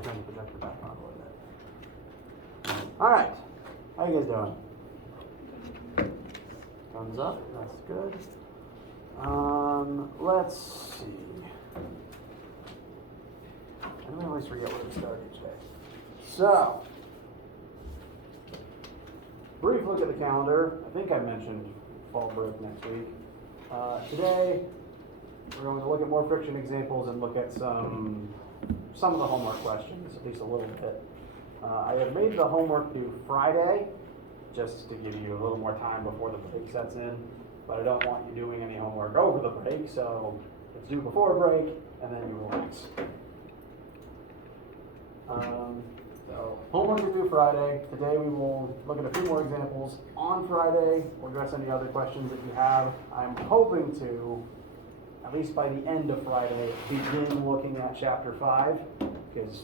I turn the projector back on a little bit. All right, how you guys doing? Thumbs up, that's good. Let's see. I always forget where we started today. So, brief look at the calendar. I think I mentioned fall break next week. Today, we're going to look at more friction examples and look at some of the homework questions, at least a little bit. I have made the homework due Friday, just to give you a little more time before the break sets in, but I don't want you doing any homework over the break, so it's due before break, and then you relax. So homework is due Friday. Today we will look at a few more examples. On Friday, we'll address any other questions that you have. I'm hoping to, at least by the end of Friday, begin looking at chapter 5, because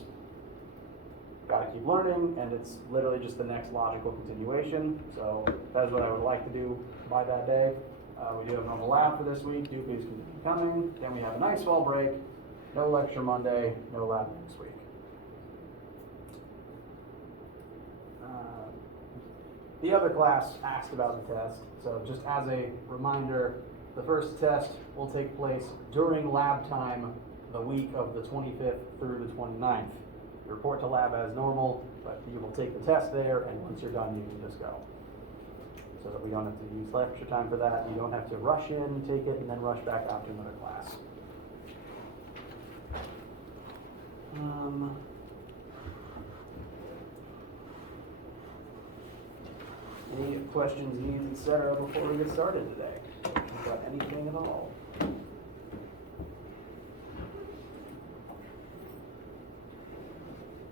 got to keep learning, and it's literally just the next logical continuation. So that is what I would like to do by that day. We do have normal lab for this week. Duke is coming. Then we have a nice fall break. No lecture Monday. No lab next week. The other class asked about the test. So just as a reminder, the first test will take place during lab time the week of the 25th through the 29th. You report to lab as normal, but you will take the test there, and once you're done, you can just go. So that we don't have to use lecture time for that. You don't have to rush in, take it, and then rush back out to another class. Any questions, needs, etc. before we get started today? Got anything at all?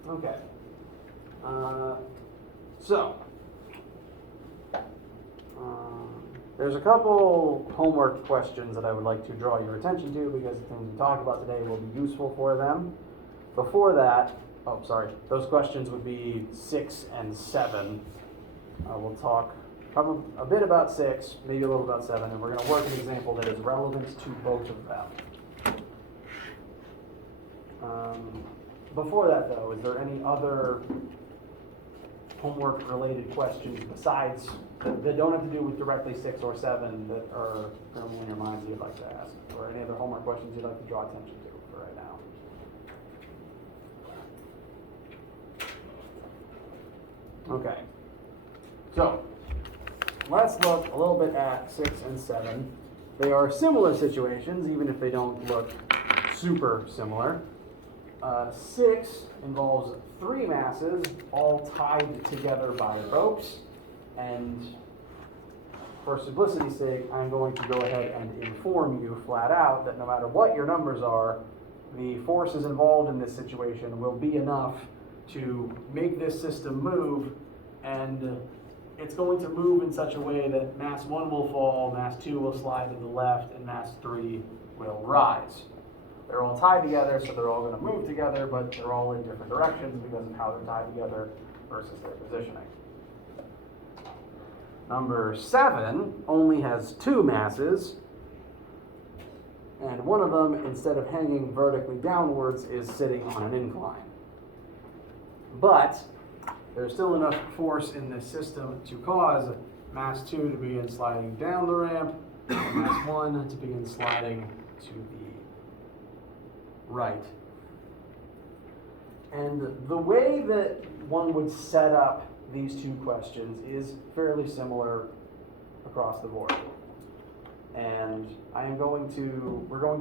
Okay. There's a couple homework questions that I would like to draw your attention to because the things we talk about today will be useful for them. Before that, those questions would be 6 and 7. We'll talk probably a bit about 6, maybe a little about 7, and we're going to work an example that is relevant to both of them. Before that, though, is there any other homework-related questions besides that don't have to do with directly 6 or 7 that are currently in your minds that you'd like to ask, or any other homework questions you'd like to draw attention to for right now? Okay. So, let's look a little bit at 6 and 7. They are similar situations, even if they don't look super similar. 6 involves 3 masses all tied together by ropes, and for simplicity's sake, I'm going to go ahead and inform you flat out that no matter what your numbers are, the forces involved in this situation will be enough to make this system move, and it's going to move in such a way that mass 1 will fall, mass 2 will slide to the left, and mass 3 will rise. They're all tied together, so they're all going to move together, but they're all in different directions because of how they're tied together versus their positioning. Number 7 only has 2 masses, and one of them, instead of hanging vertically downwards, is sitting on an incline. But there's still enough force in this system to cause mass 2 to begin sliding down the ramp, and mass 1 to begin sliding to the right. And the way that one would set up these 2 questions is fairly similar across the board. And we're going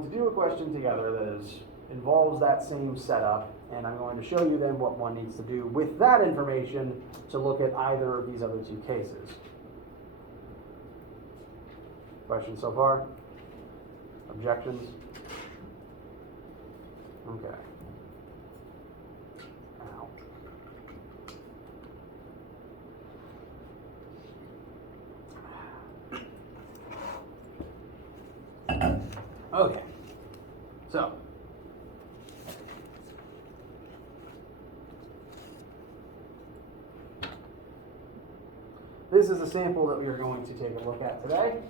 to do a question together that involves that same setup, and I'm going to show you then what one needs to do with that information to look at either of these other 2 cases. Questions so far? Objections? Okay. Ow. Okay. So, this is a sample that we are going to take a look at today.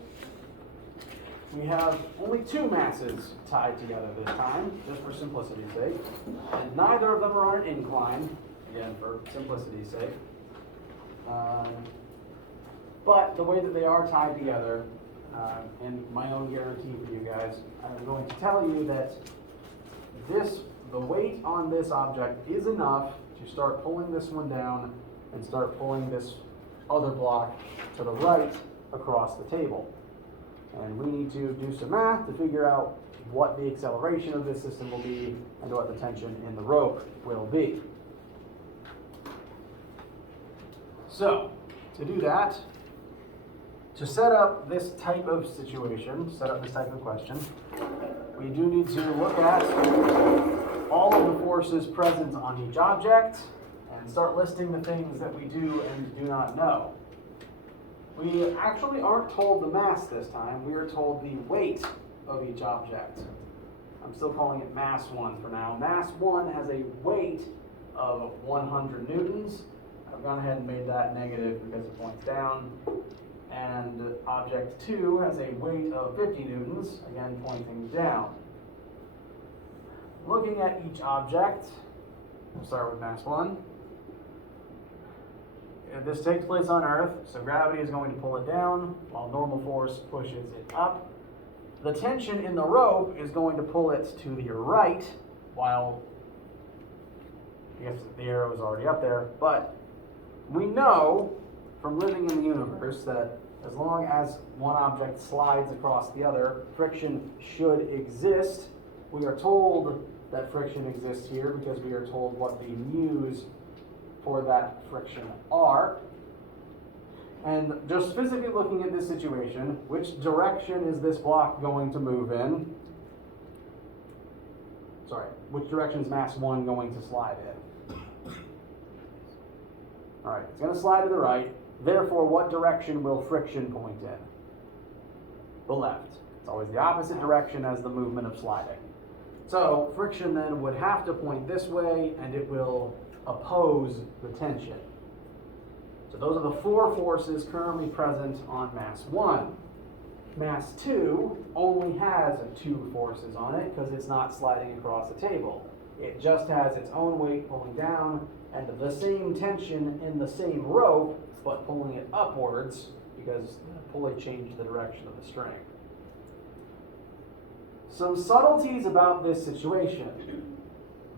we have only two masses tied together this time, just for simplicity's sake. And neither of them are on an incline, again, for simplicity's sake. But the way that they are tied together, and my own guarantee for you guys, I'm going to tell you that the weight on this object is enough to start pulling this one down and start pulling this other block to the right across the table. And we need to do some math to figure out what the acceleration of this system will be and what the tension in the rope will be. So, to do that, to set up this type of situation, set up this type of question, we do need to look at all of the forces present on each object and start listing the things that we do and do not know. We actually aren't told the mass this time, we are told the weight of each object. I'm still calling it mass 1 for now. Mass 1 has a weight of 100 newtons. I've gone ahead and made that negative because it points down. And object 2 has a weight of 50 newtons, again pointing down. Looking at each object, we'll start with mass 1. This takes place on Earth, so gravity is going to pull it down, while normal force pushes it up. The tension in the rope is going to pull it to the right, while, I guess the arrow is already up there, but we know from living in the universe that as long as one object slides across the other, friction should exist. We are told that friction exists here because we are told what the mu's for that friction are. And just physically looking at this situation, which direction is this block going to move in? Sorry, which direction is mass 1 going to slide in? All right, it's going to slide to the right. Therefore, what direction will friction point in? The left. It's always the opposite direction as the movement of sliding. So friction then would have to point this way, and it will oppose the tension. So those are the four forces currently present on mass 1. Mass 2 only has 2 forces on it because it's not sliding across the table. It just has its own weight pulling down and the same tension in the same rope, but pulling it upwards because the pulley changed the direction of the string. Some subtleties about this situation.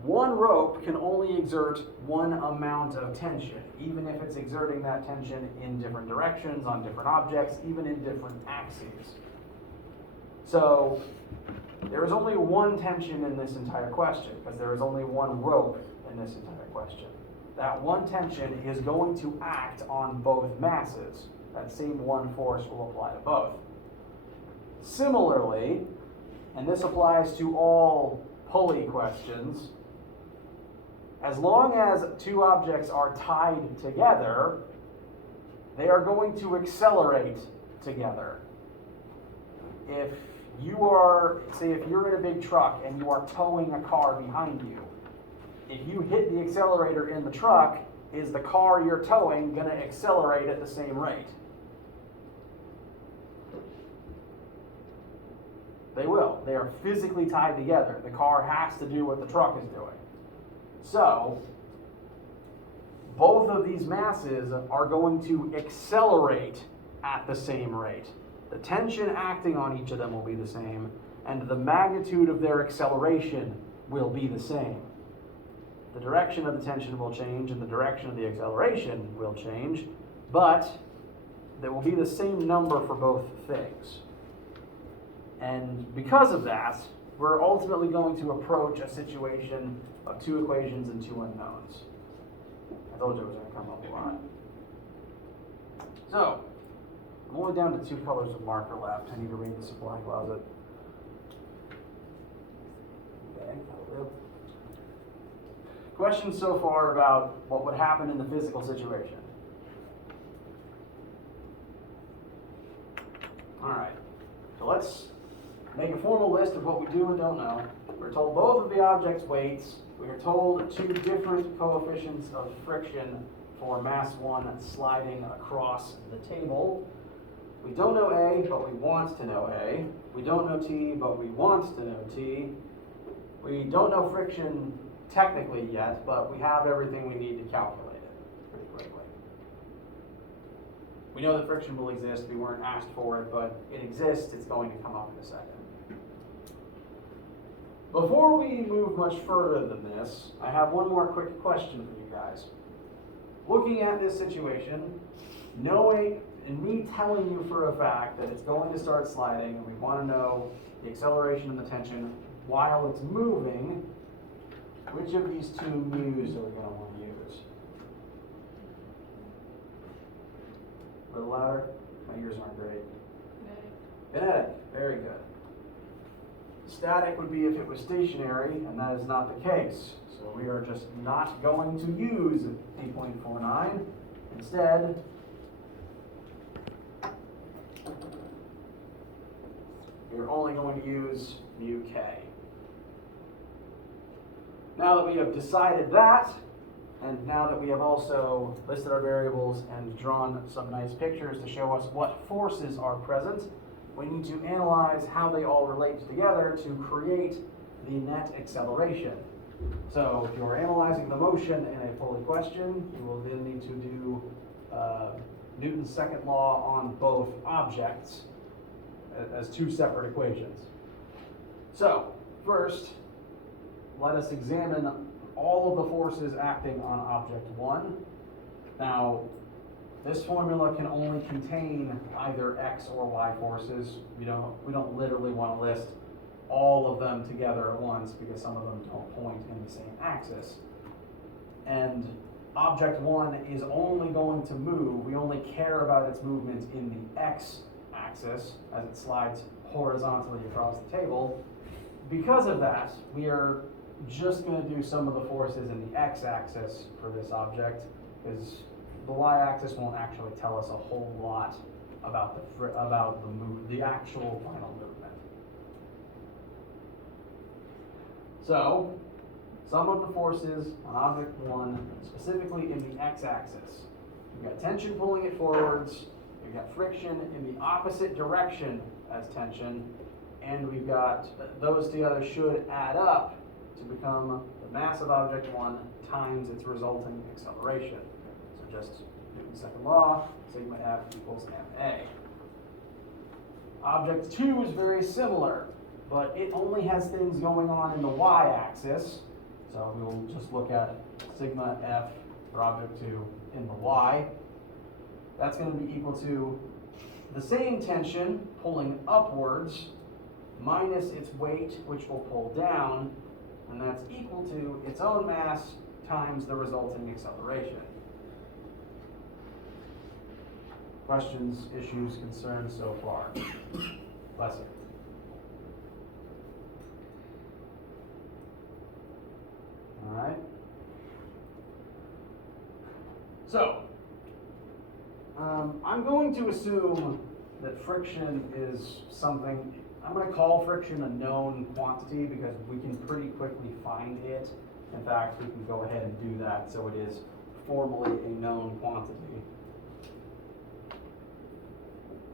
One rope can only exert one amount of tension, even if it's exerting that tension in different directions, on different objects, even in different axes. So there is only one tension in this entire question, because there is only one rope in this entire question. That one tension is going to act on both masses. That same one force will apply to both. Similarly, and this applies to all pulley questions, as long as 2 objects are tied together, they are going to accelerate together. If you are, say if you're in a big truck and you are towing a car behind you, if you hit the accelerator in the truck, is the car you're towing going to accelerate at the same rate? They will. They are physically tied together. The car has to do what the truck is doing. So, both of these masses are going to accelerate at the same rate. The tension acting on each of them will be the same, and the magnitude of their acceleration will be the same. The direction of the tension will change, and the direction of the acceleration will change, but there will be the same number for both things. And because of that, we're ultimately going to approach a situation of 2 equations and 2 unknowns. I told you it was going to come up a lot. So, I'm only down to 2 colors of marker left. I need to read the supply closet. Okay, that'll do. Questions so far about what would happen in the physical situation? All right, so let's make a formal list of what we do and don't know. We're told both of the objects' weights. We are told 2 different coefficients of friction for mass 1 sliding across the table. We don't know A, but we want to know A. We don't know T, but we want to know T. We don't know friction technically yet, but we have everything we need to calculate it pretty quickly. We know that friction will exist. We weren't asked for it, but it exists. It's going to come up in a second. Before we move much further than this, I have one more quick question for you guys. Looking at this situation, knowing and me telling you for a fact that it's going to start sliding, and we want to know the acceleration and the tension while it's moving, which of these two mu's are we going to want to use? A little louder? My ears aren't great. Kinetic. Very good. Static would be if it was stationary, and that is not the case. So we are just not going to use D.49. Instead, we're only going to use mu k. Now that we have decided that, and now that we have also listed our variables and drawn some nice pictures to show us what forces are present, we need to analyze how they all relate together to create the net acceleration. So if you're analyzing the motion in a Pulley question, you will then need to do Newton's second law on both objects as two separate equations. So first, let us examine all of the forces acting on object 1. Now, this formula can only contain either x or y forces. We don't literally want to list all of them together at once because some of them don't point in the same axis. And object 1 is only going to move, we only care about its movement in the x-axis as it slides horizontally across the table. Because of that, we are just going to do some of the forces in the x-axis for this object, because the y-axis won't actually tell us a whole lot about the actual final movement. So, some of the forces on object 1, specifically in the x-axis. We've got tension pulling it forwards, we've got friction in the opposite direction as tension, and we've got those together should add up to become the mass of object 1 times its resulting acceleration. So just Newton's second law, sigma F equals ma. Object 2 is very similar, but it only has things going on in the y-axis. So we will just look at sigma F for object 2 in the y. That's going to be equal to the same tension pulling upwards minus its weight, which will pull down, and that's equal to its own mass times the resulting acceleration. Questions, issues, concerns so far? Bless you. All right. So, I'm going to assume that friction is something, I'm going to call friction a known quantity because we can pretty quickly find it. In fact, we can go ahead and do that so it is formally a known quantity.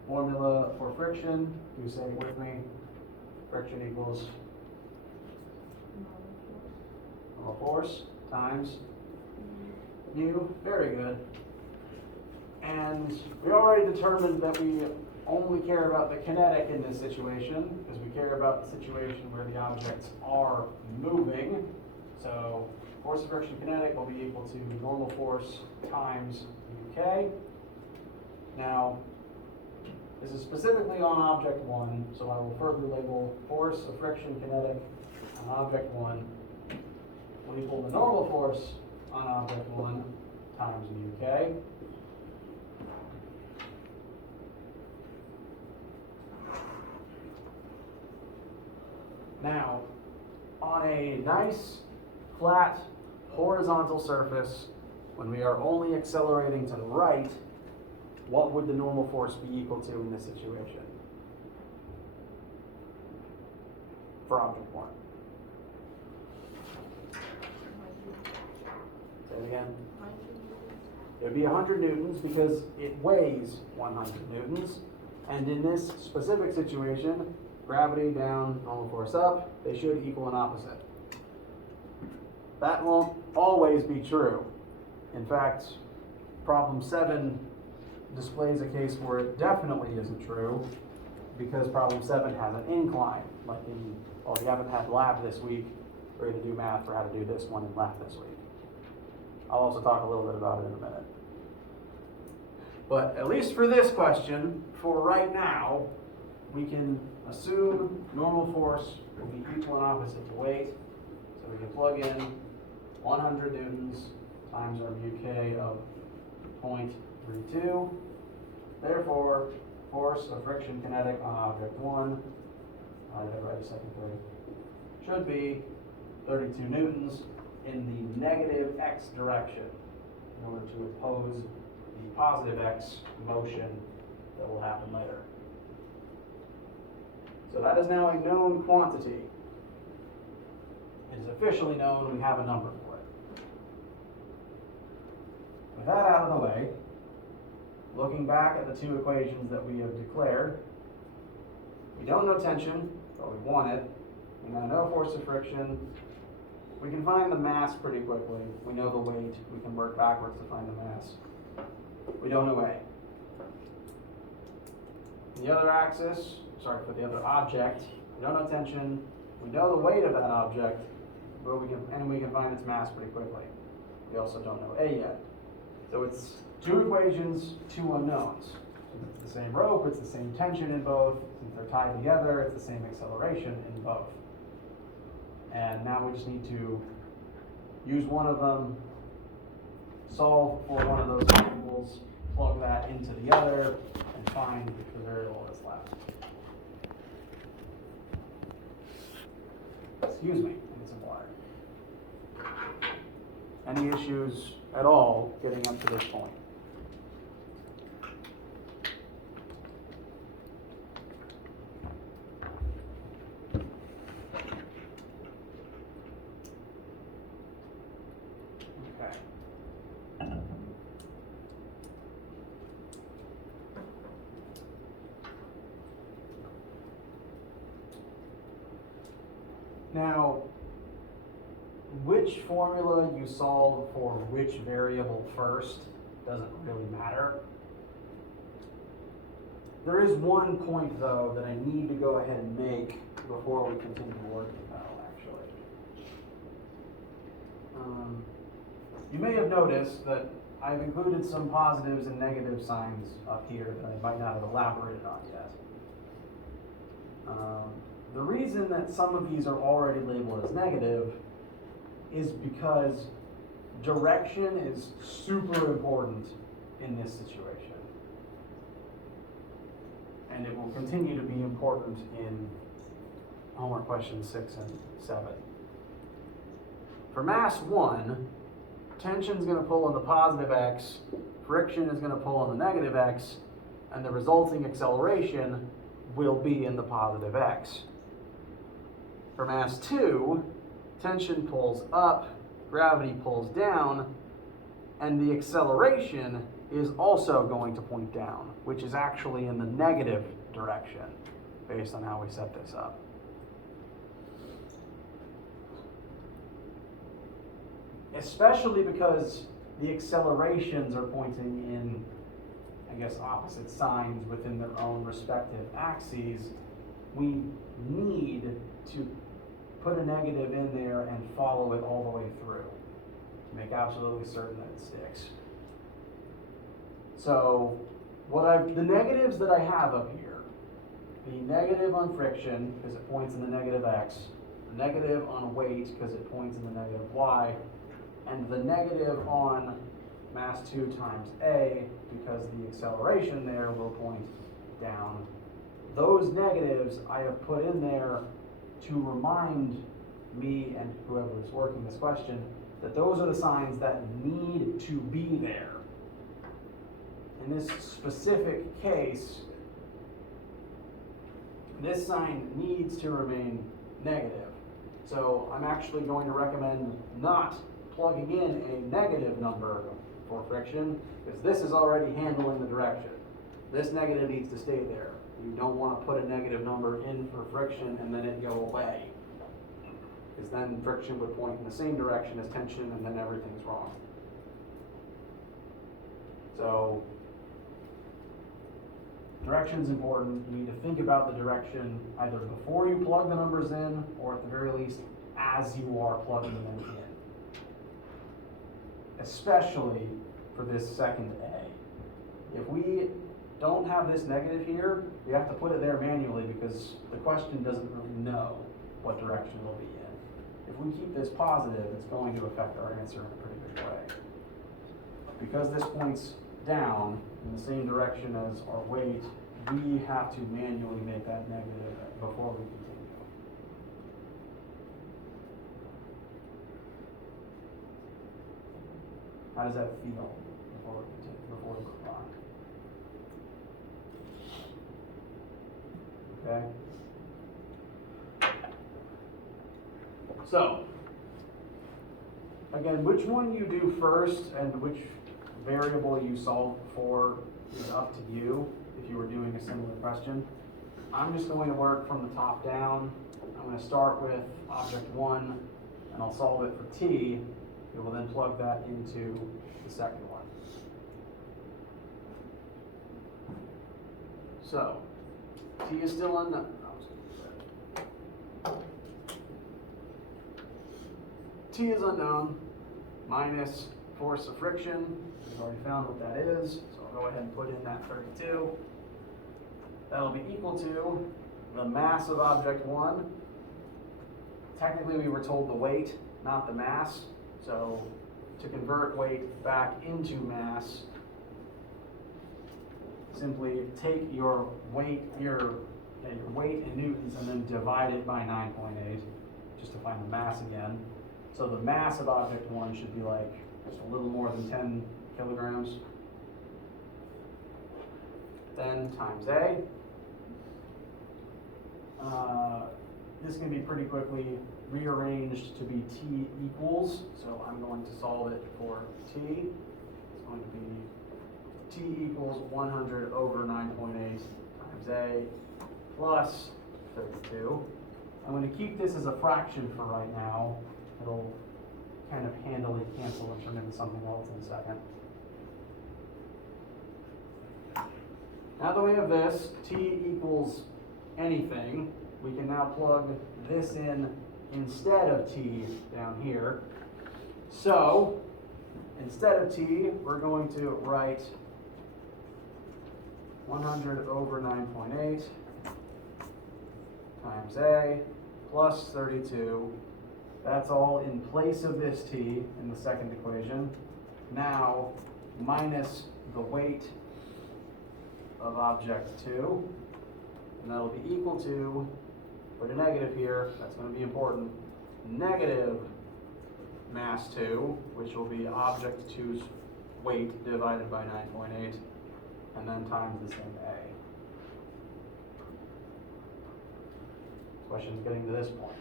Formula for friction, you say it with me, friction equals normal force times mu, very good. And we already determined that we only care about the kinetic in this situation because we care about the situation where the objects are moving. So force of friction kinetic will be equal to normal force times UK. Now, this is specifically on object 1, so I will further label force of friction kinetic on object 1 will equal the normal force on object 1 times UK. Now, on a nice, flat, horizontal surface, when we are only accelerating to the right, what would the normal force be equal to in this situation? For object 1. Say it again. It would be 100 newtons because it weighs 100 newtons. And in this specific situation, gravity down, normal force up, they should equal an opposite. That won't always be true. In fact, problem 7 displays a case where it definitely isn't true, because problem 7 has an incline. Like in, well, if you haven't had lab this week, we're going to do math for how to do this one in lab this week. I'll also talk a little bit about it in a minute. But at least for this question, for right now, we can assume normal force will be equal and opposite to weight. So we can plug in 100 newtons times our mu k of 0.32. Therefore, force of friction kinetic on object 1, I did right a second, should be 32 newtons in the negative x direction in order to oppose the positive x motion that will happen later. So that is now a known quantity. It is officially known, we have a number for it. With that out of the way, looking back at the two equations that we have declared, we don't know tension, but we want it. We now know force of friction. We can find the mass pretty quickly. We know the weight. We can work backwards to find the mass. We don't know A. The other axis, for the other object, we don't know tension. We know the weight of that object, but we can find its mass pretty quickly. We also don't know A yet. So it's two equations, two unknowns. It's the same rope, it's the same tension in both. Since they're tied together, it's the same acceleration in both. And now we just need to use one of them, solve for one of those variables, plug that into the other, and find the variable that's left. Excuse me, I need some water. Any issues at all getting up to this point? Now, which formula you solve for which variable first doesn't really matter. There is one point, though, that I need to go ahead and make before we continue working about, actually. You may have noticed that I've included some positives and negative signs up here that I might not have elaborated on yet. The reason that some of these are already labeled as negative is because direction is super important in this situation. And it will continue to be important in homework questions 6 and 7. For mass 1, tension is going to pull on the positive x, friction is going to pull on the negative x, and the resulting acceleration will be in the positive x. For mass 2, tension pulls up, gravity pulls down, and the acceleration is also going to point down, which is actually in the negative direction, based on how we set this up. Especially because the accelerations are pointing in, I guess, opposite signs within their own respective axes, we need to put a negative in there and follow it all the way through to make absolutely certain that it sticks. So the negatives that I have up here, the negative on friction because it points in the negative x, the negative on weight because it points in the negative y, and the negative on mass 2 times a because the acceleration there will point down. Those negatives I have put in there to remind me and whoever is working this question that those are the signs that need to be there. In this specific case, this sign needs to remain negative. So I'm actually going to recommend not plugging in a negative number for friction, because this is already handling the direction. This negative needs to stay there. You don't want to put a negative number in for friction and then it go away. Because then friction would point in the same direction as tension and then everything's wrong. So, direction's important. You need to think about the direction either before you plug the numbers in or at the very least as you are plugging them in. Especially for this second A. If we don't have this negative here, we have to put it there manually because the question doesn't really know what direction it'll be in. If we keep this positive, it's going to affect our answer in a pretty big way. Because this points down in the same direction as our weight, we have to manually make that negative before we continue. How does that feel before we move on? Okay. So, again, which one you do first and which variable you solve for is up to you if you were doing a similar question. I'm just going to work from the top down. I'm going to start with object 1 and I'll solve it for t. We will then plug that into the second one. So, t is still unknown. T is unknown minus force of friction. We've already found what that is, so I'll go ahead and put in that 32. That'll be equal to the mass of object 1. Technically, we were told the weight, not the mass. So to convert weight back into mass, simply take your weight in newtons and then divide it by 9.8 just to find the mass again. So the mass of object 1 should be like just a little more than 10 kilograms. Then times A. This can be pretty quickly rearranged to be t equals, so I'm going to solve it for t. It's going to be t equals 100 over 9.8 times A plus 32. I'm going to keep this as a fraction for right now. It'll kind of handily cancel and turn into something else in a second. Now that we have this, t equals anything, we can now plug this in instead of t down here. So, instead of t, we're going to write 100 over 9.8 times A plus 32. That's all in place of this t in the second equation. Now, minus the weight of object 2, and that'll be equal to, put a negative here, that's going to be important, negative mass 2, which will be object 2's weight divided by 9.8, and then times the same A. Question's getting to this point.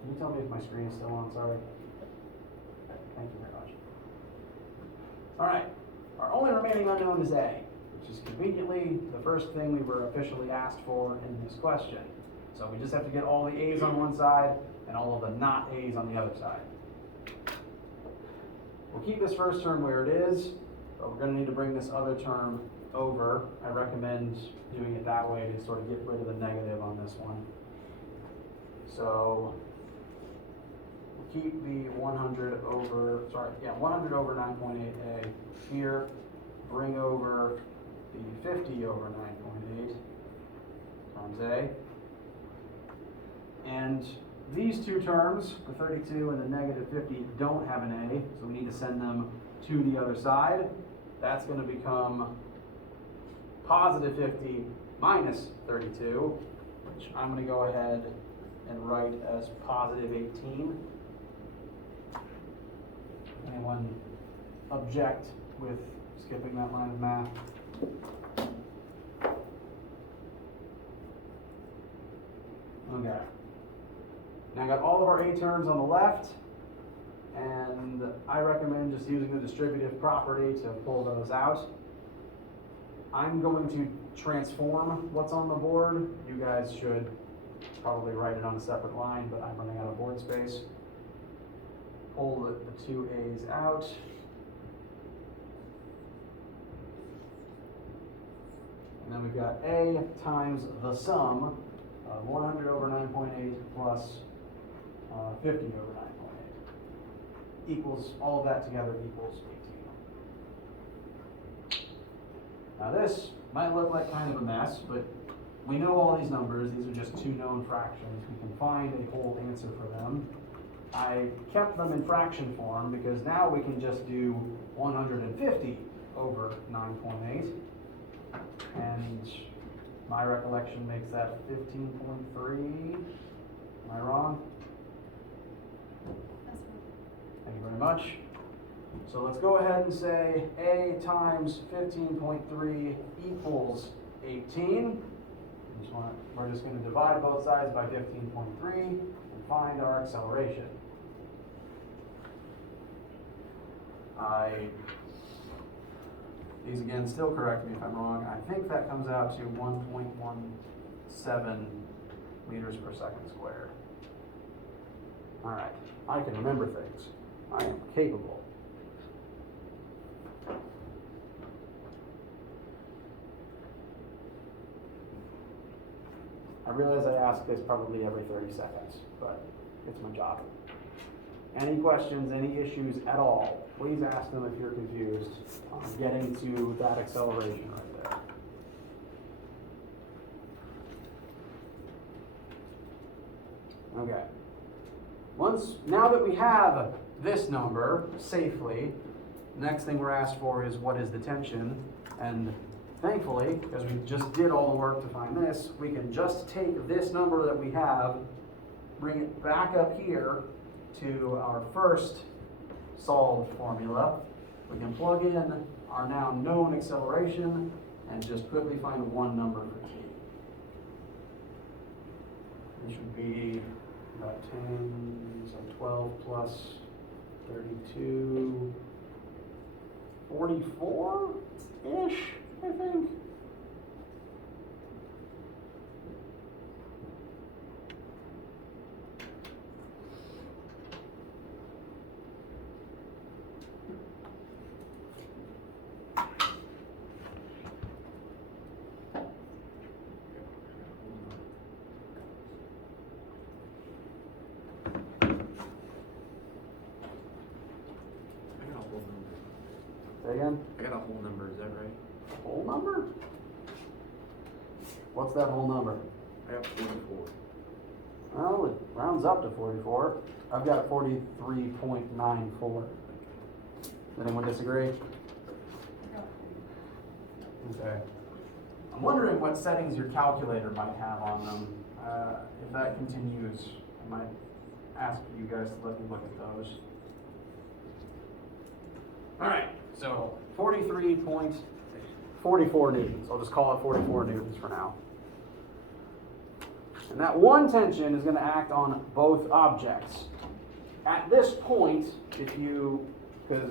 Can you tell me if my screen is still on? Sorry. Thank you very much. All right. Our only remaining unknown is A, which is conveniently the first thing we were officially asked for in this question. So we just have to get all the A's on one side and all of the not A's on the other side. We'll keep this first term where it is, but we're going to need to bring this other term over. I recommend doing it that way to sort of get rid of the negative on this one. So keep the 100 over 9.8A here, bring over the 50 over 9.8 times A. And these two terms, the 32 and the negative 50, don't have an A, so we need to send them to the other side. That's going to become positive 50 minus 32, which I'm going to go ahead and write as positive 18. Anyone object with skipping that line of math? Okay. Now I got all of our A terms on the left, and I recommend just using the distributive property to pull those out. I'm going to transform what's on the board. You guys should probably write it on a separate line, but I'm running out of board space. Pull the two A's out. And then we've got A times the sum of 100 over 9.8 plus 50 over 9.8 equals, all of that together equals 18. Now this might look like kind of a mess, but we know all these numbers. These are just two known fractions. We can find a whole answer for them. I kept them in fraction form because now we can just do 150 over 9.8. And my recollection makes that 15.3. Am I wrong? That's right. Thank you very much. So let's go ahead and say A times 15.3 equals 18. We're just going to divide both sides by 15.3 and find our acceleration. These again, still correct me if I'm wrong. I think that comes out to 1.17 meters per second squared. All right, I can remember things. I am capable. I realize I ask this probably every 30 seconds, but it's my job. Any questions, any issues at all, please ask them if you're confused on getting to that acceleration right there. Okay. Now that we have this number safely, next thing we're asked for is what is the tension, and thankfully, because we just did all the work to find this, we can just take this number that we have, bring it back up here to our first solved formula. We can plug in our now known acceleration and just quickly find one number for t. It should be about 10, so 12 plus 32, 44-ish, I think. Say again? I got a whole number, is that right? Whole number? What's that whole number? I got 44. Well, it rounds up to 44. I've got 43.94. Does anyone disagree? Okay. I'm wondering what settings your calculator might have on them. If that continues, I might ask you guys to let me look at those. All right, so 43.44 newtons. I'll just call it 44 newtons for now. And that one tension is going to act on both objects. At this point, because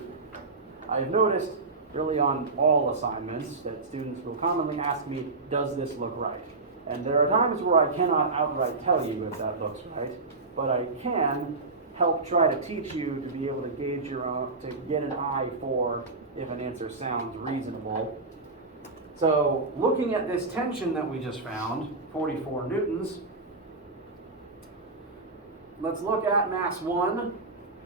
I've noticed really on all assignments that students will commonly ask me, does this look right? And there are times where I cannot outright tell you if that looks right, but I can help try to teach you to be able to gauge your own, to get an eye for if an answer sounds reasonable. So looking at this tension that we just found, 44 newtons, let's look at mass 1.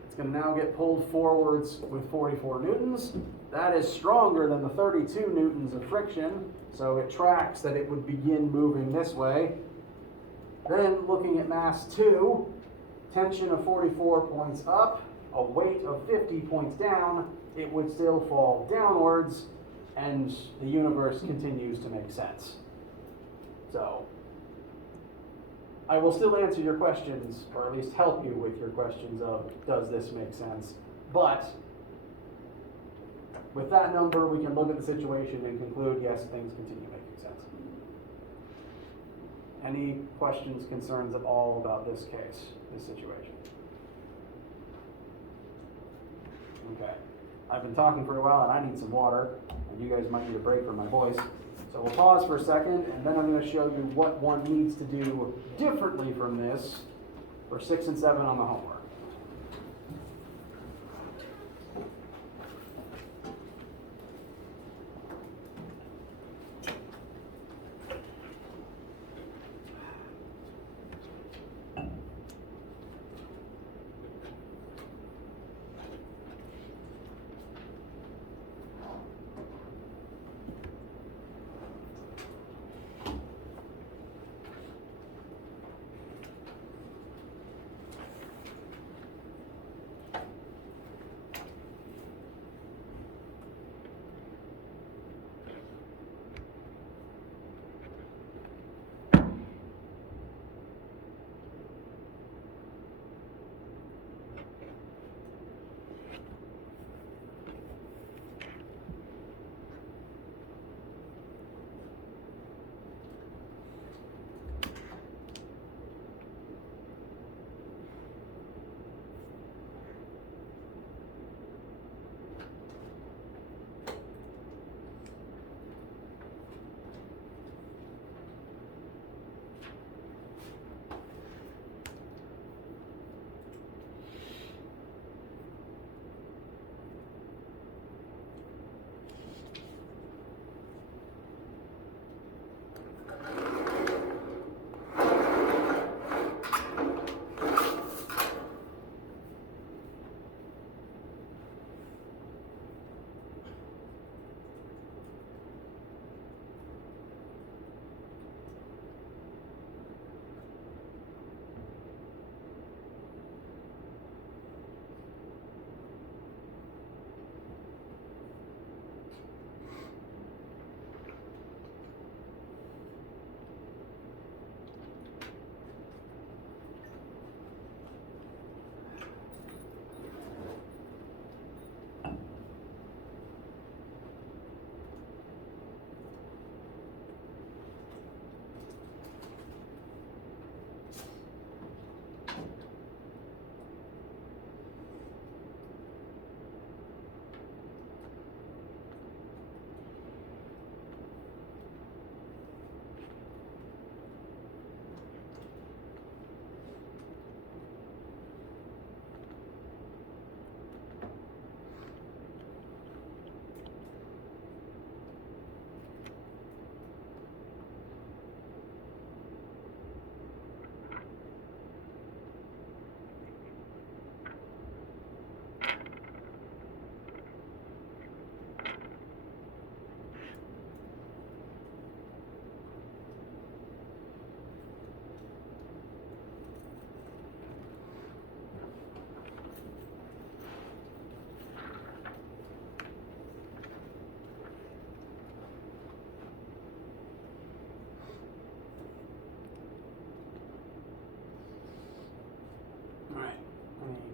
It's going to now get pulled forwards with 44 newtons. That is stronger than the 32 newtons of friction, so it tracks that it would begin moving this way. Then looking at mass 2, tension of 44 points up, a weight of 50 points down, it would still fall downwards, and the universe continues to make sense. So, I will still answer your questions, or at least help you with your questions of, does this make sense? But, with that number, we can look at the situation and conclude, yes, things continue making sense. Any questions, concerns at all about this case, this situation? Okay. I've been talking for a while and I need some water, and you guys might need a break from my voice. So we'll pause for a second, and then I'm going to show you what one needs to do differently from this for 6 and 7 on the homework.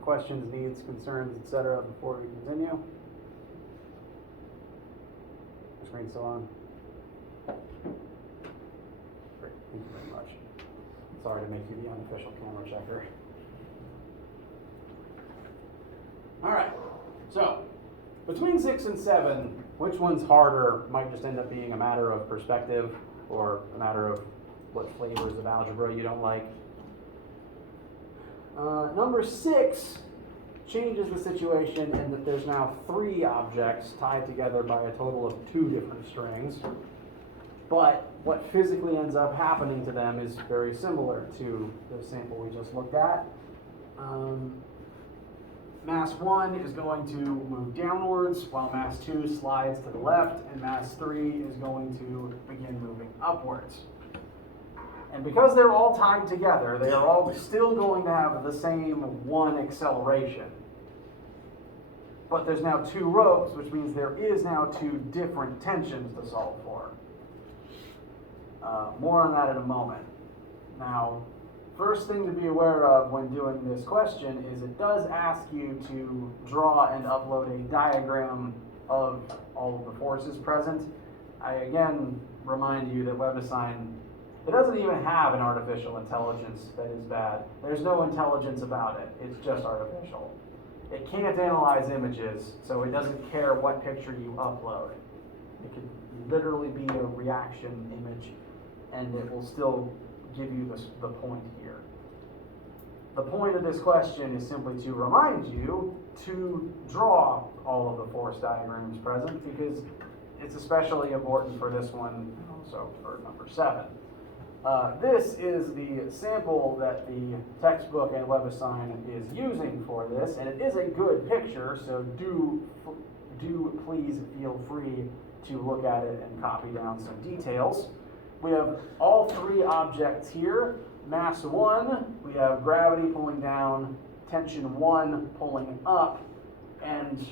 Questions, needs, concerns, etc. before we continue? The screen's still on? Great, thank you very much. Sorry to make you the unofficial camera checker. Alright, so between 6 and 7, which one's harder might just end up being a matter of perspective or a matter of what flavors of algebra you don't like. Number 6 changes the situation in that there's now 3 objects tied together by a total of 2 different strings. But what physically ends up happening to them is very similar to the sample we just looked at. Mass 1 is going to move downwards, while mass 2 slides to the left, and mass 3 is going to begin moving upwards. And because they're all tied together, they are all still going to have the same 1 acceleration. But there's now 2 ropes, which means there is now 2 different tensions to solve for. More on that in a moment. Now, first thing to be aware of when doing this question is it does ask you to draw and upload a diagram of all of the forces present. I again remind you that WebAssign It doesn't even have an artificial intelligence that is bad. There's no intelligence about it. It's just artificial. It can't analyze images, so it doesn't care what picture you upload. It could literally be a reaction image, and it will still give you the point here. The point of this question is simply to remind you to draw all of the force diagrams present, because it's especially important for this one, and also for number 7. This is the sample that the textbook and WebAssign is using for this, and it is a good picture, so do please feel free to look at it and copy down some details. We have all 3 objects here. Mass 1, we have gravity pulling down, tension 1 pulling up, and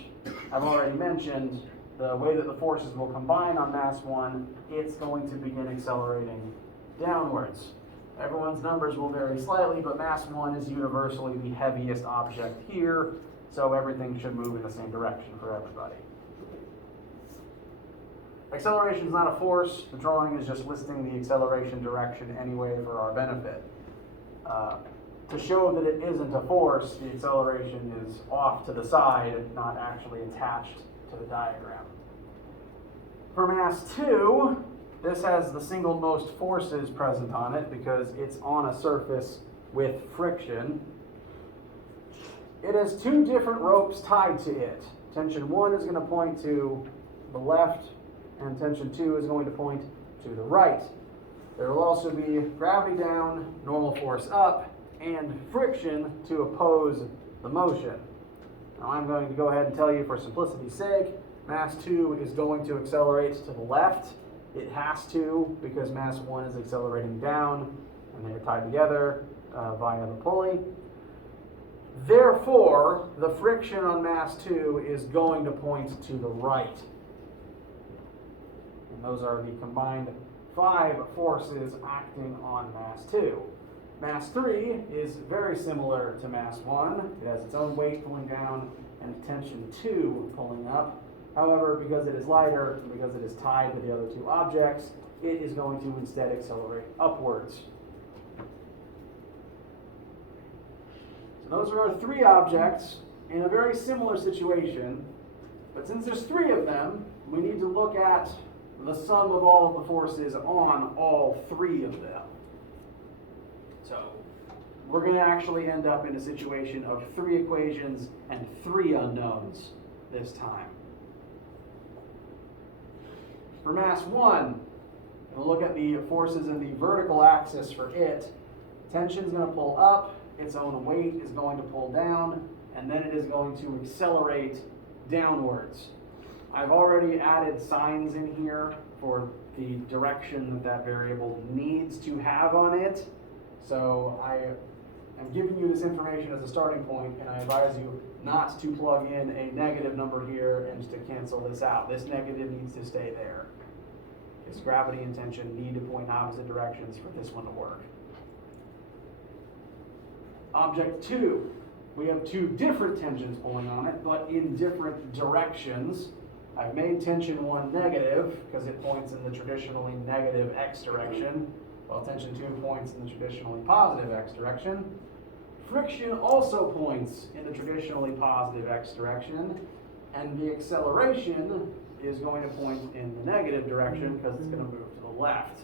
I've already mentioned the way that the forces will combine on mass 1, it's going to begin accelerating downwards. Everyone's numbers will vary slightly, but mass 1 is universally the heaviest object here, so everything should move in the same direction for everybody. Acceleration is not a force. The drawing is just listing the acceleration direction anyway for our benefit. To show that it isn't a force, the acceleration is off to the side, not actually attached to the diagram. For mass 2, this has the single most forces present on it because it's on a surface with friction. It has 2 different ropes tied to it. Tension 1 is going to point to the left, and tension 2 is going to point to the right. There will also be gravity down, normal force up, and friction to oppose the motion. Now I'm going to go ahead and tell you for simplicity's sake, mass 2 is going to accelerate to the left. It has to, because mass 1 is accelerating down, and they are tied together via the pulley. Therefore, the friction on mass 2 is going to point to the right. And those are the combined 5 forces acting on mass 2. Mass 3 is very similar to mass 1. It has its own weight pulling down and tension 2 pulling up. However, because it is lighter, and because it is tied to the other 2 objects, it is going to instead accelerate upwards. So those are our 3 objects in a very similar situation, but since there's 3 of them, we need to look at the sum of all of the forces on all 3 of them. So we're going to actually end up in a situation of 3 equations and 3 unknowns this time. For mass 1, we'll look at the forces in the vertical axis for it. Tension is going to pull up, its own weight is going to pull down, and then it is going to accelerate downwards. I've already added signs in here for the direction that that variable needs to have on it. So I am giving you this information as a starting point, and I advise you not to plug in a negative number here and to cancel this out. This negative needs to stay there, because gravity and tension need to point opposite directions for this one to work. Object 2, we have 2 different tensions pulling on it, but in different directions. I've made tension 1 negative because it points in the traditionally negative x direction, while tension 2 points in the traditionally positive x direction. Friction also points in the traditionally positive x direction, and the acceleration is going to point in the negative direction because it's going to move to the left.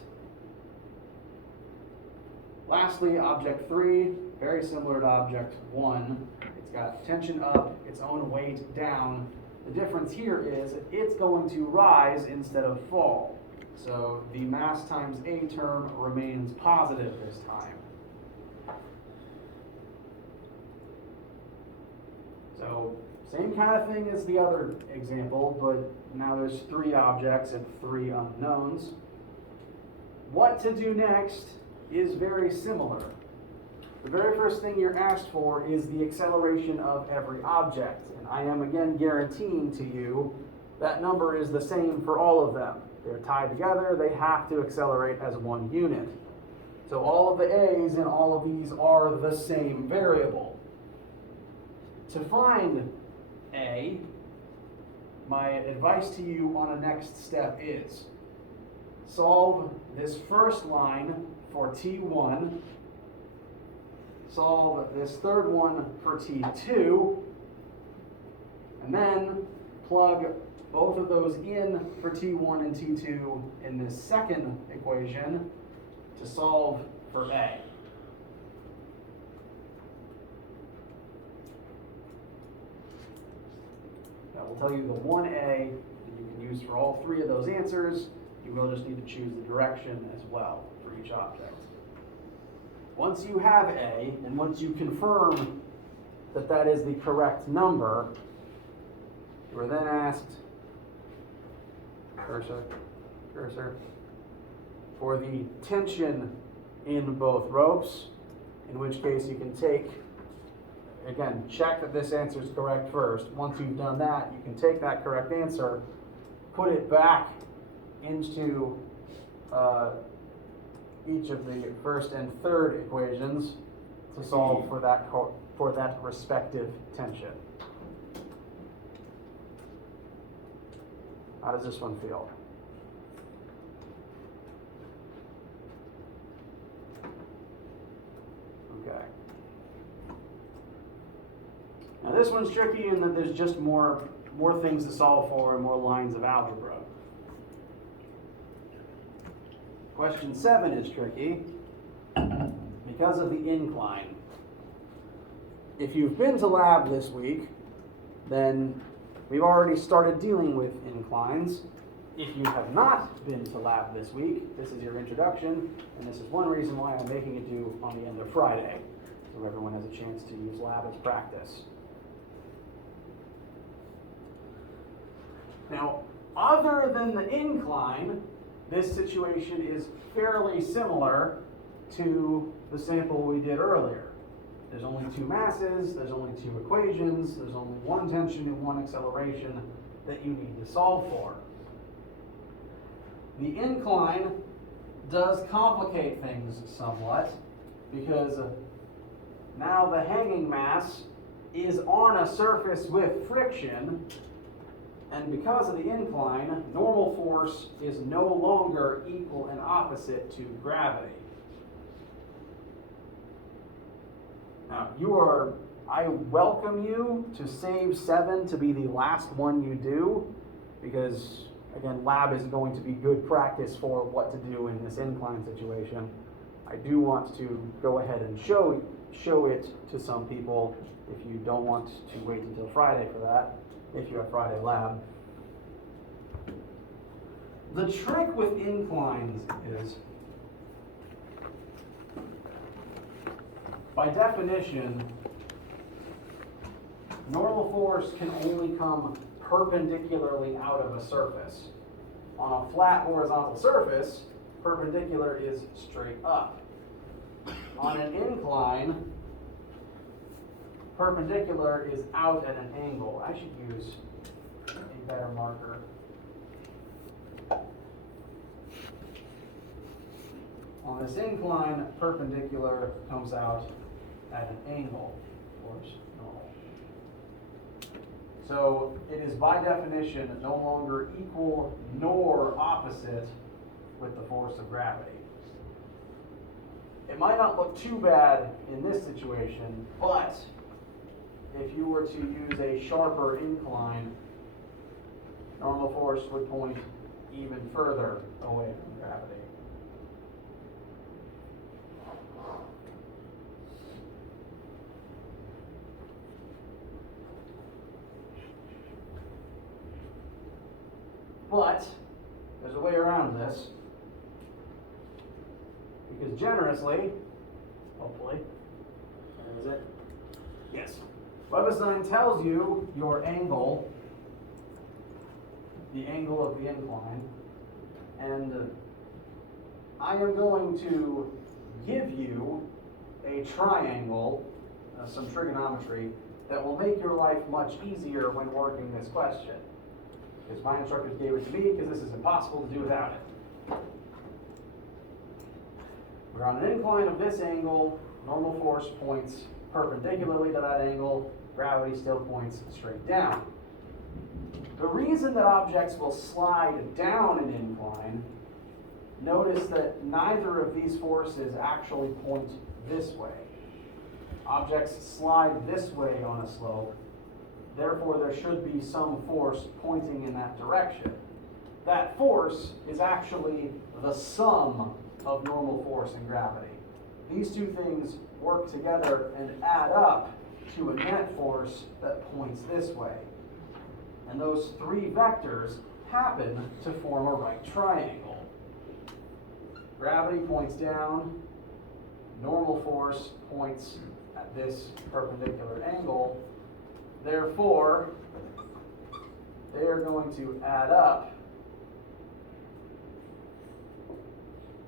Lastly, object 3, very similar to object 1. It's got tension up, its own weight down. The difference here is it's going to rise instead of fall. So the mass times A term remains positive this time. So same kind of thing as the other example, but now there's 3 objects and 3 unknowns. What to do next is very similar. The very first thing you're asked for is the acceleration of every object. And I am again guaranteeing to you that number is the same for all of them. They're tied together, they have to accelerate as one unit. So all of the A's in all of these are the same variable. To find A, my advice to you on a next step is solve this first line for T1, solve this third one for T2, and then plug both of those in for T1 and T2 in this second equation to solve for A. That will tell you the 1A that you can use for all three of those answers. You will just need to choose the direction as well for each object. Once you have A, and once you confirm that that is the correct number, you are then asked, cursor, for the tension in both ropes, in which case you can take, again, check that this answer is correct first. Once you've done that, you can take that correct answer, put it back into each of the first and third equations to solve for that respective tension. How does this one feel? Okay. Now this one's tricky in that there's just more things to solve for and more lines of algebra. Question 7 is tricky because of the incline. If you've been to lab this week, then we've already started dealing with inclines. If you have not been to lab this week, this is your introduction, and this is one reason why I'm making it due on the end of Friday, so everyone has a chance to use lab as practice. Now, other than the incline, this situation is fairly similar to the sample we did earlier. There's only two masses, there's only two equations, there's only one tension and one acceleration that you need to solve for. The incline does complicate things somewhat because now the hanging mass is on a surface with friction, and because of the incline, normal force is no longer equal and opposite to gravity. Now, I welcome you to save 7 to be the last one you do, because, again, lab is going to be good practice for what to do in this incline situation. I do want to go ahead and show it to some people if you don't want to wait until Friday for that, if you have Friday lab. The trick with inclines is, by definition, normal force can only come perpendicularly out of a surface. On a flat horizontal surface, perpendicular is straight up. On an incline, perpendicular is out at an angle. I should use a better marker. On this incline, perpendicular comes out at an angle towards normal. So it is by definition no longer equal nor opposite with the force of gravity. It might not look too bad in this situation, but if you were to use a sharper incline, normal force would point even further away from gravity. But there's a way around this, because generously, hopefully, where is it? Yes. Phys1500 tells you your angle, the angle of the incline, and I am going to give you a triangle, some trigonometry, that will make your life much easier when working this question. Because my instructors gave it to me because this is impossible to do without it. We're on an incline of this angle, normal force points perpendicularly to that angle, gravity still points straight down. The reason that objects will slide down an incline notice that neither of these forces actually point this way. Objects slide this way on a slope, therefore there should be some force pointing in that direction. That force is actually the sum of normal force and gravity. These two things work together and add up to a net force that points this way. And those three vectors happen to form a right triangle. Gravity points down, normal force points at this perpendicular angle. Therefore, they are going to add up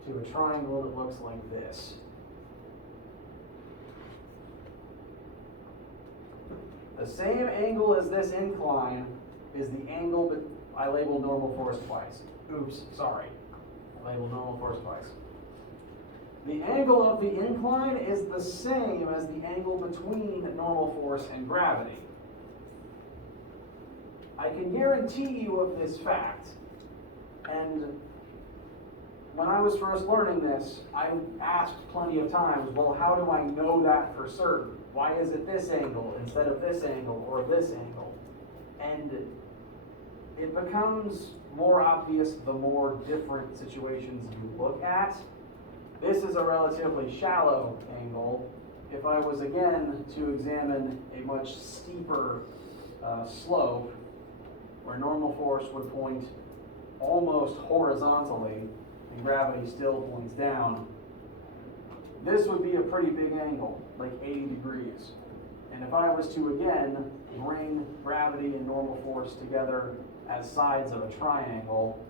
to a triangle that looks like this. The same angle as this incline is the angle that I labeled normal force twice. Oops, sorry. I labeled normal force twice. The angle of the incline is the same as the angle between normal force and gravity. I can guarantee you of this fact, and when I was first learning this, I asked plenty of times, well, how do I know that for certain? Why is it this angle instead of this angle or this angle? And it becomes more obvious the more different situations you look at. This is a relatively shallow angle. If I was again to examine a much steeper slope, where normal force would point almost horizontally and gravity still points down, this would be a pretty big angle, like 80 degrees. And if I was to again bring gravity and normal force together as sides of a triangle,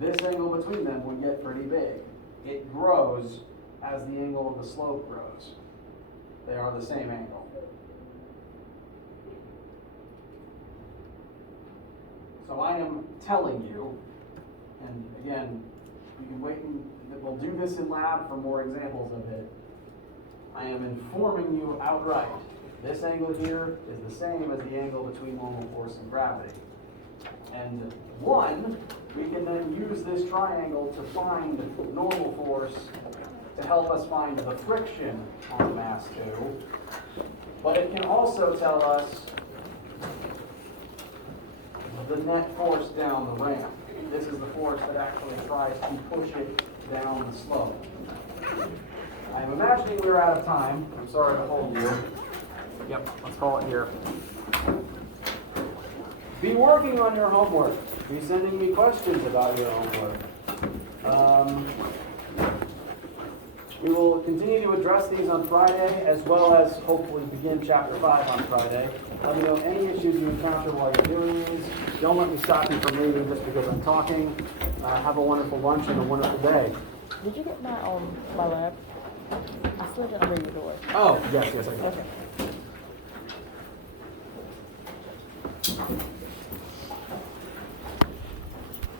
this angle between them would get pretty big. It grows as the angle of the slope grows. They are the same angle. So I am telling you, and again, you can wait and we'll do this in lab for more examples of it. I am informing you outright. This angle here is the same as the angle between normal force and gravity. And one, we can then use this triangle to find normal force to help us find the friction on mass 2. But it can also tell us the net force down the ramp. This is the force that actually tries to push it down the slope. I'm imagining we're out of time. I'm sorry to hold you. Yep, let's call it here. Be working on your homework. Be sending me questions about your homework. We will continue to address these on Friday, as well as hopefully begin Chapter 5 on Friday. Let me know any issues you encounter while you're doing these. Don't let me stop you from leaving just because I'm talking. Have a wonderful lunch and a wonderful day. Did you get my lab? I slid it under your door. Oh, yes, I did. Okay.